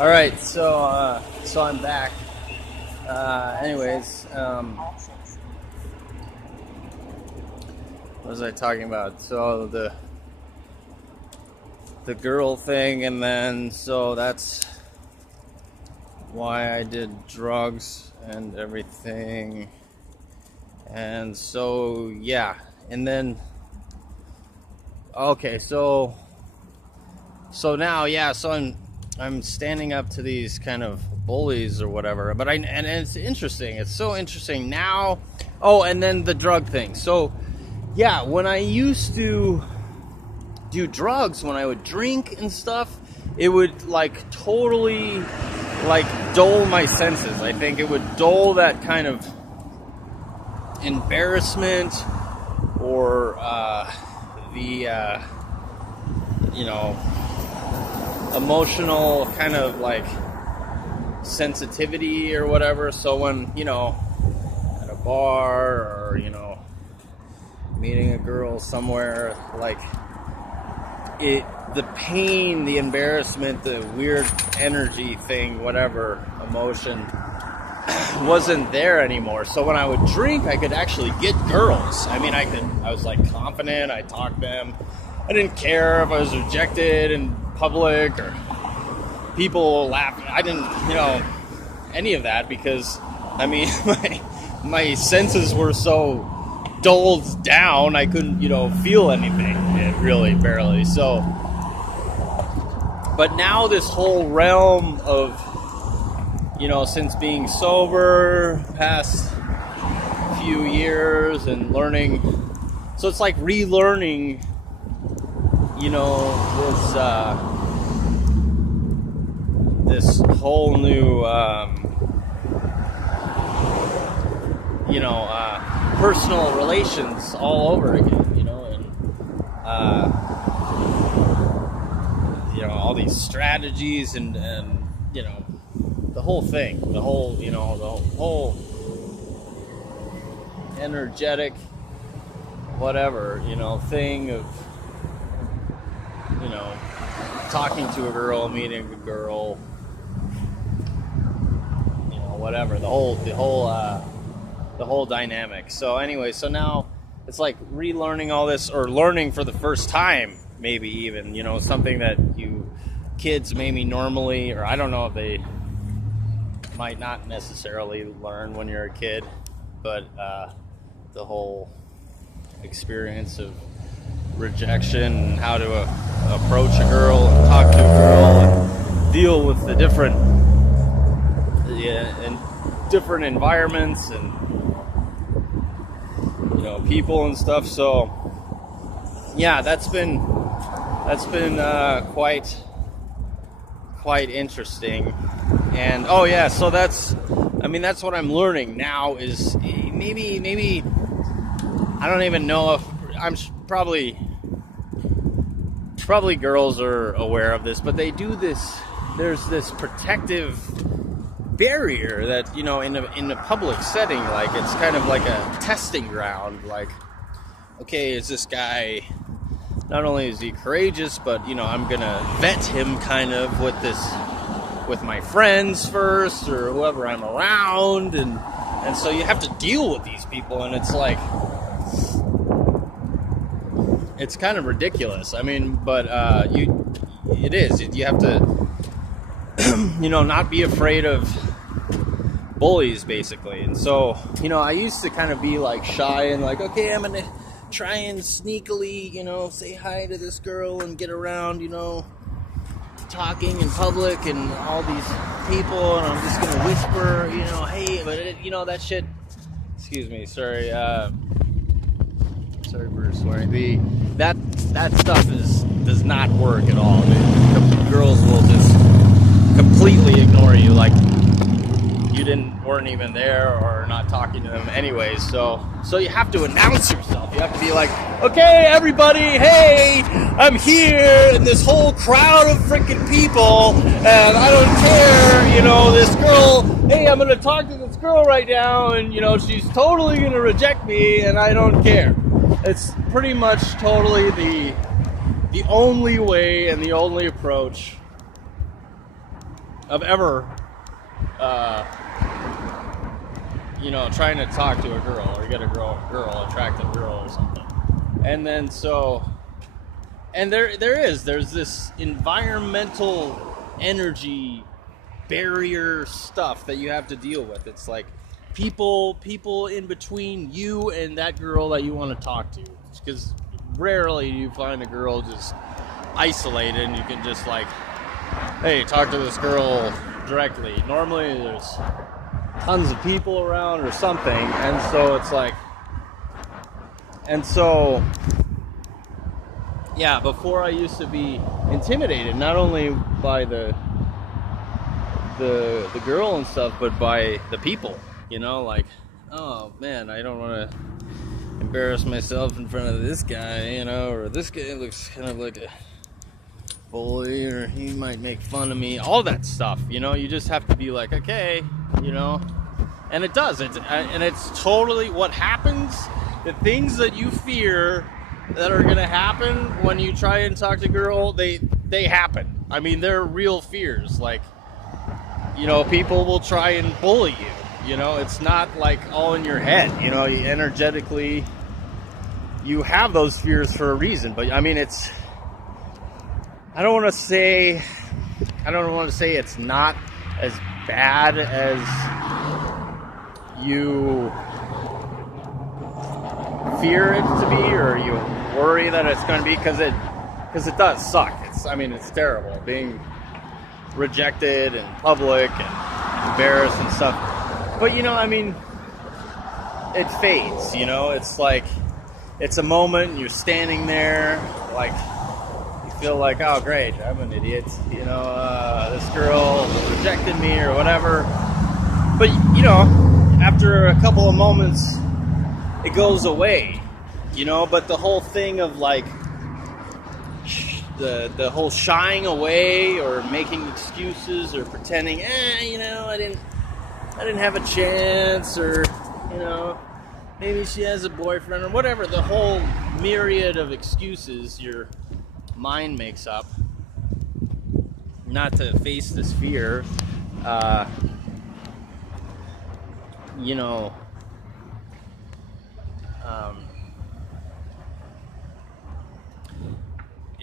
All right, so I'm back. Anyways, what was I talking about? So the girl thing, and then so that's why I did drugs and everything, and so yeah, and then okay, so now yeah, so I'm standing up to these kind of bullies or whatever, but and it's interesting. It's so interesting now. Oh, and then the drug thing. So, yeah, when I used to do drugs, when I would drink and stuff, it would like totally like dull my senses. I think it would dull that kind of embarrassment or the you know, emotional kind of like sensitivity or whatever. So when, you know, at a bar or, you know, meeting a girl somewhere, like the pain, the embarrassment, the weird energy thing, whatever emotion wasn't there anymore. So when I would drink, I could actually get girls. I mean, I was like confident, I talked to them. I didn't care if I was rejected in public or people laughing. I didn't, you know, any of that because, I mean, my senses were so dulled down, I couldn't, you know, feel anything, really, barely. So, but now this whole realm of, you know, since being sober past few years and learning, so it's like relearning, you know, this whole new, you know, personal relations all over again, you know, and, you know, all these strategies and, you know, the whole thing, the whole, you know, the whole energetic, whatever, you know, thing of, you know, talking to a girl, meeting a girl, you know, whatever, the whole dynamic. So anyway, so now it's like relearning all this, or learning for the first time, maybe even, you know, something that you kids maybe normally, or I don't know if they might not necessarily learn when you're a kid, but the whole experience of rejection and how to approach a girl and talk to a girl and deal with the different different environments and, you know, people and stuff. So yeah, that's been quite interesting. And oh yeah, so that's what I'm learning now is maybe I don't even know if I'm probably girls are aware of this, but they do this. There's this protective barrier that, you know, in a public setting, like it's kind of like a testing ground. Like, okay, is this guy, not only is he courageous, but, you know, I'm gonna vet him kind of with my friends first or whoever I'm around, and so you have to deal with these people, and it's like, it's kind of ridiculous. I mean, but you have to, you know, not be afraid of bullies, basically. And so, you know, I used to kind of be like shy and like, okay, I'm gonna try and sneakily, you know, say hi to this girl and get around, you know, talking in public and all these people, and I'm just gonna whisper, you know, hey, but you know, that shit, excuse me, sorry for swearing. That stuff does not work at all. The girls will just completely ignore you, like you weren't even there or not talking to them anyways. So you have to announce yourself. You have to be like, okay, everybody, hey, I'm here in this whole crowd of freaking people, and I don't care, you know, this girl, hey, I'm gonna talk to this girl right now, and, you know, she's totally gonna reject me, and I don't care. It's pretty much totally the only way and the only approach of ever, trying to talk to a girl or get a girl, attractive girl or something. And then there's this environmental energy barrier stuff that you have to deal with. It's like people in between you and that girl that you want to talk to, because rarely do you find a girl just isolated and you can just like, hey, talk to this girl directly. Normally there's tons of people around or something, and so it's like, yeah, before I used to be intimidated not only by the girl and stuff, but by the people, like, oh man, I don't want to embarrass myself in front of this guy, or this guy looks kind of like a bully, or he might make fun of me, all that stuff, you just have to be like, okay, and it does, and it's totally what happens. The things that you fear that are gonna happen when you try and talk to a girl, they happen. I mean, they're real fears. Like, people will try and bully you. It's not like all in your head. Energetically, you have those fears for a reason. But I mean, I don't want to say it's not as bad as you fear it to be, or you worry that it's going to be, because it does suck. It's terrible being rejected in public and embarrassed and stuff. But it fades. It's like, it's a moment, and you're standing there, like, you feel like, oh great, I'm an idiot. This girl rejected me or whatever. But after a couple of moments, it goes away, but the whole thing of like the whole shying away or making excuses or pretending, I didn't have a chance, or maybe she has a boyfriend or whatever, the whole myriad of excuses your mind makes up not to face this fear,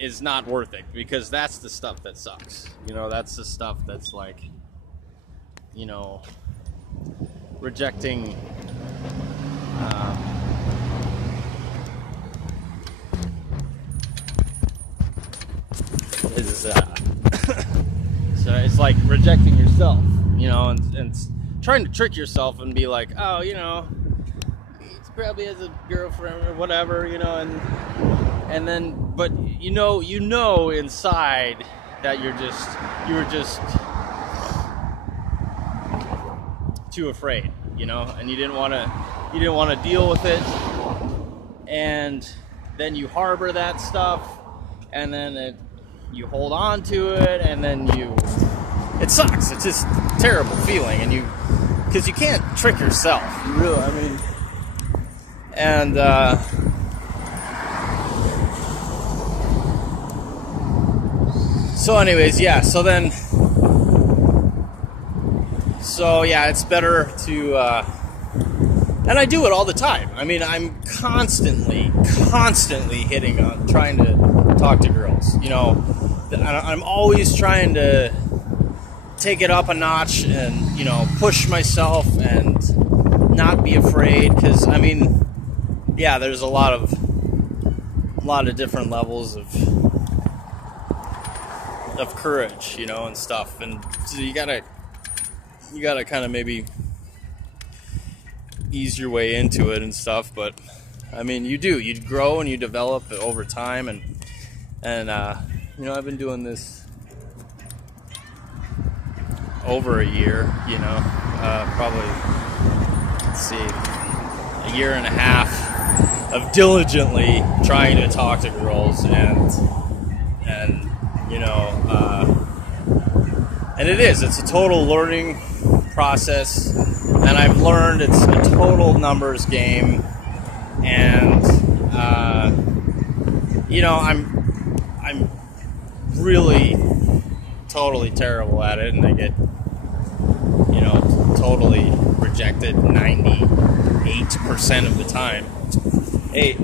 is not worth it, because that's the stuff that sucks. That's the stuff that's like, rejecting so it's like rejecting yourself, and trying to trick yourself and be like, oh, he probably has a girlfriend or whatever, and then, but inside that you were just too afraid, and you didn't want to deal with it, and then you harbor that stuff, and then you hold on to it, and then it sucks. It's just a terrible feeling, and because you can't trick yourself, you really, and so anyways, yeah, it's better to, and I do it all the time. I'm constantly hitting on, trying to talk to girls, I'm always trying to take it up a notch and, push myself and not be afraid, because, there's a lot of different levels of courage, and stuff, and so you gotta kind of maybe ease your way into it and stuff, but you grow and you develop over time, and I've been doing this over a year, probably, let's see, a year and a half of diligently trying to talk to girls, and it's a total learning process, and I've learned it's a total numbers game, and I'm really totally terrible at it and they get, you know, totally rejected 98% of the time. Hey,